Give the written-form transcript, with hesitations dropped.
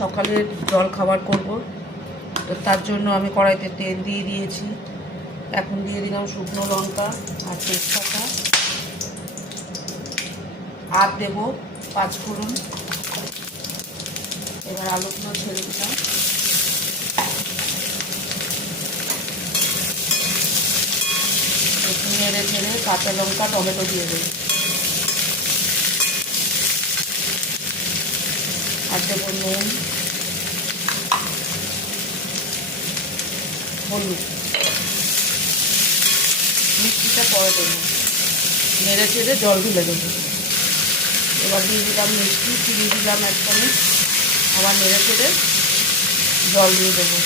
সকালের জল খাবার করব, তো তার জন্য আমি কড়াইতে তেল দিয়ে দিয়েছি। এখন দিয়ে দিলাম শুকনো লঙ্কা আর তেজপাতা, আর দেব 5 ফোড়ন। এবার আলুগুলো ছেড়ে দিলাম। একটু নেড়ে ছেড়ে কাঁচা লঙ্কা টমেটো দিয়ে দেব, আর দেবো নুন, হলুদ, মিষ্টিটা পরে দেবো। নেড়ে চেড়ে জল ঢেলে দেবো। এবার দিয়ে দিলাম মিষ্টি, চিনি দিলাম 1 চামচ, আবার নেড়ে চেড়ে জল দিয়ে দেবো।